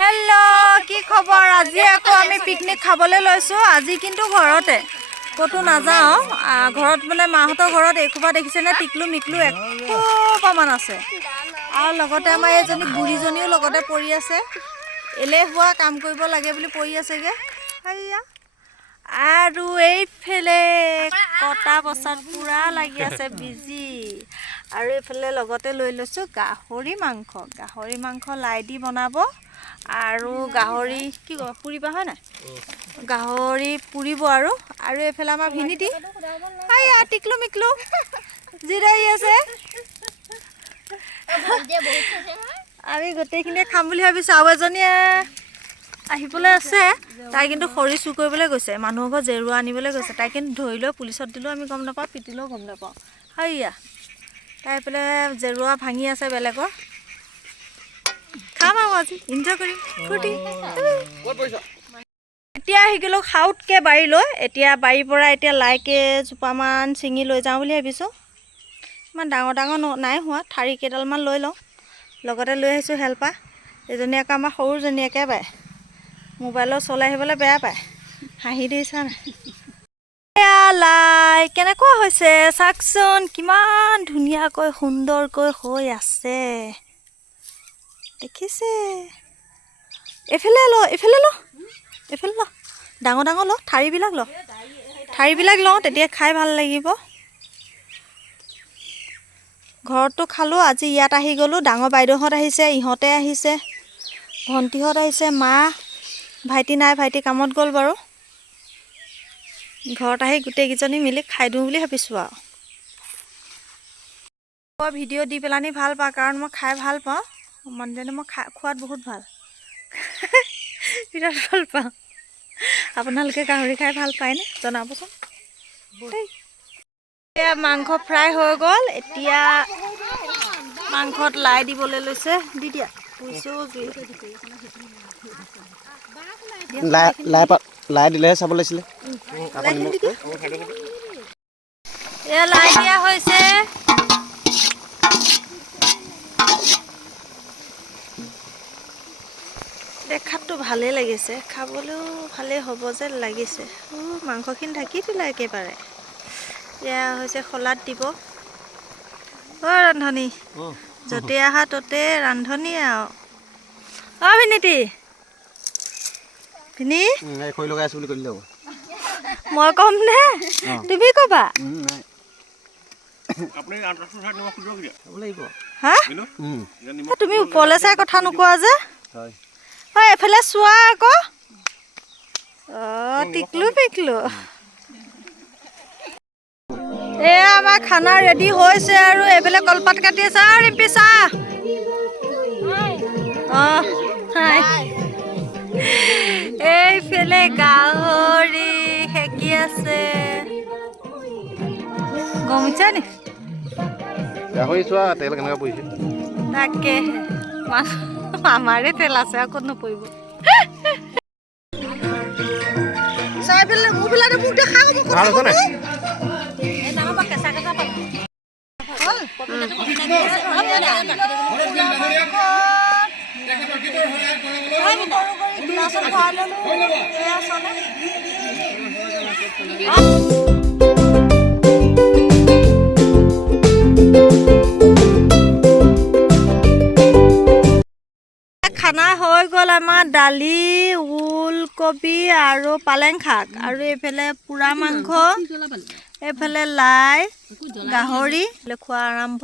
Hello' কি খবৰ? আজি আকৌ আমি পিকনিক খাবলৈ লৈছোঁ। আজি কিন্তু ঘৰতে ক'তো নাযাওঁ। ঘৰত মানে মাহঁতৰ ঘৰত এসোপা দেখিছেনে টিকলু মিকলু এসোপামান আছে। আৰু লগতে আমাৰ এইজনী বুঢ়ীজনীও লগতে পৰি আছে। এলেহুৱা কাম কৰিব লাগে বুলি পৰি আছেগৈ সেয়া। আৰু এইফালে কটা বচাত পূৰা লাগি আছে বিজি। আৰু এইফালে লগতে লৈ লৈছোঁ গাহৰি মাংস লাই দি বনাব। আৰু গাহৰি কি কয় পুৰিবা হয় নাই, গাহৰি পুৰিব। আৰু এইফালে আমাৰ ভিনিটি এইয়া টিকলু মিকলু জিৰাই আছে। আমি গোটেইখিনিয়ে খাম বুলি ভাবিছোঁ। আৰু এজনীয়ে আহিবলৈ আছে, তাই কিন্তু খৰি চুৰ কৰিবলৈ গৈছে, মানুহৰ ঘৰত জেৰুৱা আনিবলৈ গৈছে। তাই কিন্তু ধৰি লৈ পুলিচত দিলেও আমি গম নাপাওঁ, পিটিলেও গম নাপাওঁ। সেয়া তাই এইফালে জেৰুৱা ভাঙি আছে বেলেগৰ। খাম আৰু আজি এনজয় কৰিম ফূৰ্তি। এতিয়া আহি গ'লোঁ খাউতকৈ বাৰীলৈ। এতিয়া বাৰীৰ পৰা এতিয়া লাই কেইজোপামান ছিঙি লৈ যাওঁ বুলি ভাবিছোঁ। ইমান ডাঙৰ ডাঙৰ নাই হোৱা, ঠাৰি কেইডালমান লৈ লওঁ। লগতে লৈ আহিছোঁ হেল্পাৰ এজনী। আকৌ আমাৰ সৰুজনী একেবাৰে মোবাইলত চলাই আহিবলৈ বেয়া পায়, হাঁহি দিছা নাই। এয়া লাই কেনেকুৱা হৈছে চাওকচোন, কিমান ধুনীয়াকৈ সুন্দৰকৈ হৈ আছে দেখিছে। এইফালে ল ডাঙৰ ডাঙৰ ল, ঠাৰিবিলাক লওঁ তেতিয়া খাই ভাল লাগিব। ঘৰতো খালোঁ, আজি ইয়াত আহি গ'লোঁ। ডাঙৰ বাইদেউহঁত আহিছে, ইহঁতে আহিছে, ভণ্টিহঁত আহিছে, মা ভাইটি নাই, ভাইটি কামত গ'ল বাৰু। ঘৰত আহি গোটেইকেইজনী মিলি খাই দিওঁ বুলি ভাবিছোঁ। আৰু মই ভিডিঅ' দি পেলানি ভাল পাওঁ, কাৰণ মই খাই ভাল পাওঁ। মানুহজনী মই খোৱাত বহুত ভাল বিৰাট ভাল পাওঁ। আপোনালোকে গাহৰি খাই ভাল পায়নে জনাবচোন। এতিয়া মাংস ফ্ৰাই হৈ গ'ল। এতিয়া মাংসত লাই দিবলৈ লৈছে। দি দিয়া লাই দিলেহে চাব লাগিছিলে। এয়া লাই দিয়া হৈছে। দেখাততো ভালেই লাগিছে, খাবলৈও ভালেই হ'ব যেন লাগিছে। মাংসখিনি ঢাকি দিলে একেবাৰে। এয়া হৈছে শলাত দিব। ৰান্ধনী য'তে আহা ত'তে ৰান্ধনীয়ে আৰু। ভিনিটি ভিনি খৰি লগাই আছো বুলি কৈ দিলে হ'ব। মই ক'ম নে তুমি ক'বা? তুমি ওপৰলৈ চাই কথা নোকোৱা যে। এফালে চোৱা আকৌ। টিকলু পিকলু। এয়া আমাৰ খানা ৰেডি হৈছে। আৰু এইফালে কলপাত কাটি আছে। ৰিম্পি চাহ। এইফালে গাহৰি সেকি আছে। গম উঠিছে নি? গাহৰি চোৱা তেল কেনেকুৱা পৰিছে। তাকে আমাৰে তেল আছে আৰু ক'ত নপৰিব। মোৰ বিলাকে মোক দেখা কেঁচা কেঁচা পালো। খানা হৈ গ'ল আমাৰ। দালি, ওলকবি আৰু পালেং শাক, আৰু এইফালে পোৰা মাংস, এইফালে লাই গাহৰি খোৱা আৰম্ভ।